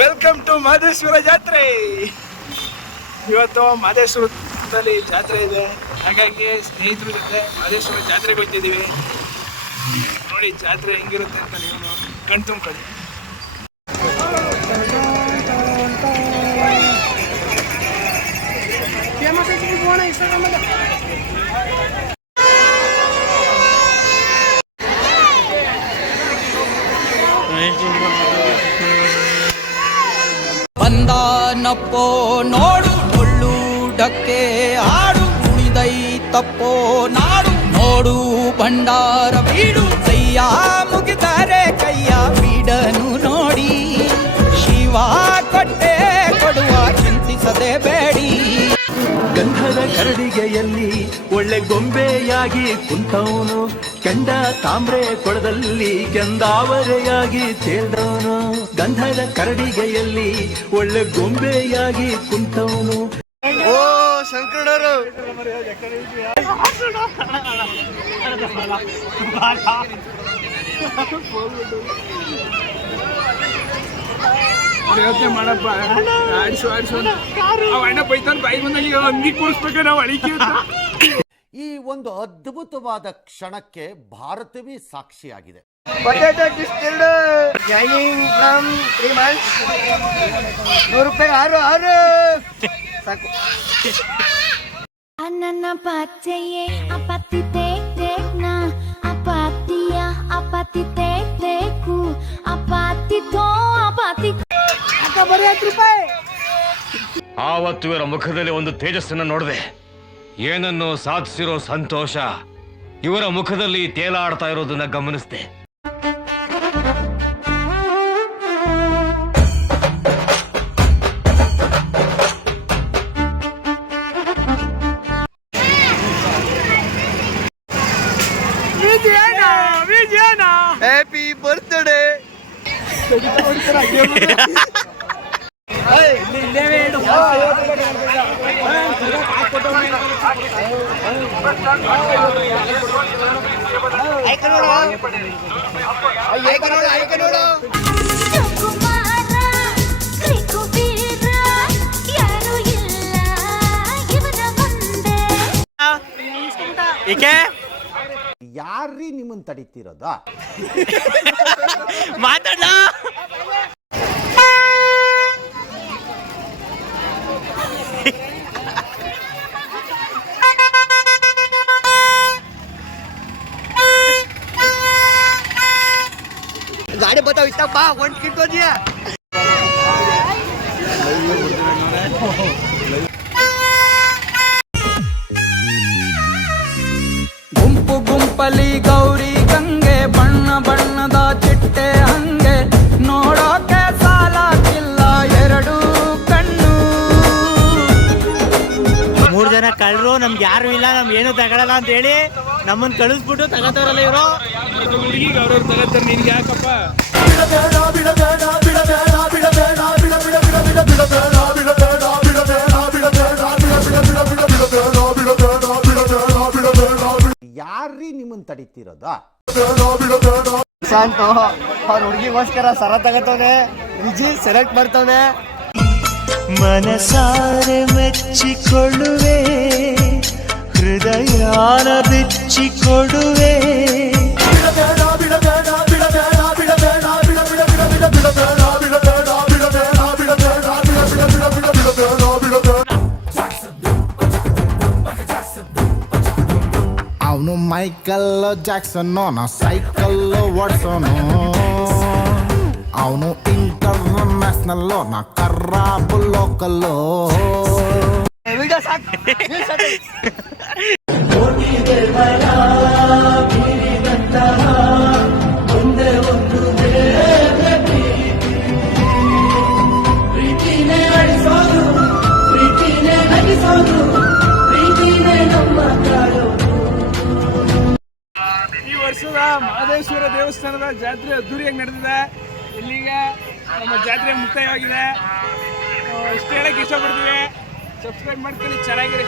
Welcome to Mahadeshwara ಜಾತ್ರೆ. ಇವತ್ತು ಮಹದೇಶ್ವರದಲ್ಲಿ ಜಾತ್ರೆ ಇದೆ, ಹಾಗಾಗಿ ಸ್ನೇಹಿತರ ಜೊತೆ ಮಹದೇಶ್ವರ ಜಾತ್ರೆಗೆ ಹೋಗ್ತಿದ್ದೀವಿ. ನೋಡಿ ಜಾತ್ರೆ ಹೆಂಗಿರುತ್ತೆ ಅಂತ ನೀವು ಕಣ್ ತುಂಬ್ಕೊಳ್ಳಿ. ಬಂದಾನಪ್ಪೋ ನೋಡು ಒಳ್ಳು ಡಕ್ಕೆ ಆಡು ಕುಣಿದೈತಪ್ಪೋ ನಾಡು ನೋಡು ಭಂಡಾರ ಬೀಡು ಕೈಯ ಮುಗಿದರೆ ಕೈಯ ಬೀಡನು ನೋಡಿ ಶಿವ ಕೊಟ್ಟೆ ಕೊಡುವ ಚಿಂತಿಸದೆ ಬೇಡಿ. ಗಂಧದ ಕರಡಿಗೆಯಲ್ಲಿ ಒಳ್ಳೆ ಗೊಂಬೆಯಾಗಿ ಕುಂತವನು, ಕೆಂಡ ತಾಮ್ರೆ ಕೊಳದಲ್ಲಿ ಕೆಂದಾವರೆಯಾಗಿ ತೇಲ್ದವನು. ಗಂಧದ ಕರಡಿಗೆಯಲ್ಲಿ ಒಳ್ಳೆ ಗೊಂಬೆಯಾಗಿ ಕುಂತವನು. ಓ ಶಂಕರರು ಯೋಚನೆ ಮಾಡಪ್ಪ, ಆಡಿಸು ಅಣ್ಣ ಬೈತಾನೆ ಬಾಯಿ ಬಂದಾಗ ಅಂಗಿ ಕೂರಿಸ್ಬೇಕ ನಾವು ಅಳಿಕೆ. ಈ ಒಂದು ಅದ್ಭುತವಾದ ಕ್ಷಣಕ್ಕೆ ಭಾರತವೇ ಸಾಕ್ಷಿಯಾಗಿದೆ. ನನ್ನ ಪಾಚೆಯೇ ಅಪತಿ ತೇಕ್ನ ಅಪಾತಿಯ ಅಪತಿ ತೇಕು ಅಪಾತಿ ತೋ ಅಪಾತಿ. ಆವತ್ತು ಇವರ ಮುಖದಲ್ಲಿ ಒಂದು ತೇಜಸ್ಸನ್ನು ನೋಡಿದೆ. ಏನನ್ನು ಸಾಧಿಸಿರೋ ಸಂತೋಷ ಇವರ ಮುಖದಲ್ಲಿ ತೇಲಾಡ್ತಾ ಇರೋದನ್ನ ಗಮನಿಸಿದೆ. Happy birthday. ಯಾರ್ರೀ ನಿಮ್ಮನ್ ತಡೀತಿರೋದ? ಮಾತಾಡ ಗಾಡಿ ಬತ್ತಾವ ಇತ್ತಪ್ಪ ಒಂದ್ ಕಿಟ್ಕೋದಿಯ. ಗುಂಪು ಗುಂಪಲಿ ಗೌರಿ ಗಂಗೆ ಬಣ್ಣ ಬಣ್ಣದ ಚಿಟ್ಟೆ ಹಂಗೆ ನೋಡೋಕೆ ಸಾಲಾಗಿಲ್ಲ ಎರಡು ಕಣ್ಣು. 3 ಜನ ಕಳ್ಳರು ನಮ್ಗೆ ಯಾರು ಇಲ್ಲ, ನಮ್ಗೆ ಏನು ತಗೊಳಲ್ಲ ಅಂತ ಹೇಳಿ ನಮ್ಮನ್ನ ಕಳಿಸ್ಬಿಟ್ಟು ತಗೋತಾರಲ್ಲ ಇವರು. ಹುಡುಗಿಗೆ ಅವ್ರವ್ರು ತಗೋತಾರೆ, ನಿನ್ಗೆ ಯಾಕಪ್ಪ? ಯಾರ್ರೀ ನಿಮ್ಮನ್ ತಡೀತಿರೋದ? ಶಾಂತ ಅವ್ರ ಹುಡುಗಿಗೋಸ್ಕರ ಸರ ತಗೋತವನೆ, ವಿಜಿ ಸೆಲೆಕ್ಟ್ ಮಾಡ್ತವನೆ. ಮನಸಾರೆ ಮೆಚ್ಚಿಕೊಳ್ಳುವೆ, ಹೃದಯಾನ ಬಿಚ್ಚಿಕೊಡುವೆ. ಅವನು ಮೈಕಲ್ ಜಾಕ್ಸನ್, ನಾ ಸೈಕಲ್ ಓಡ್ಸೋನು. ಅವನು ಇಂಟರ್ನ್ಯಾಷನಲ್, ನಾ ಕರ್ರಾಬ್ ಲೋಕಲ್ಲು. ಈ ವರ್ಷದ ಮಹದೇಶ್ವರ ದೇವಸ್ಥಾನದ ಜಾತ್ರೆ ಅದ್ದೂರಿಯಾಗಿ ನಡೆದಿದೆ. ಇಲ್ಲಿಗೆ ನಮ್ಮ ಜಾತ್ರೆ ಮುಕ್ತಾಯವಾಗಿದೆ. ಇಷ್ಟು ಹೇಳಕ್ಕೆ ಇಷ್ಟಪಡ್ತೀವಿ. ಸಬ್ಸ್ಕ್ರೈಬ್ ಮಾಡ್ಕೊಳ್ಳಿ, ಚೆನ್ನಾಗಿರಿ.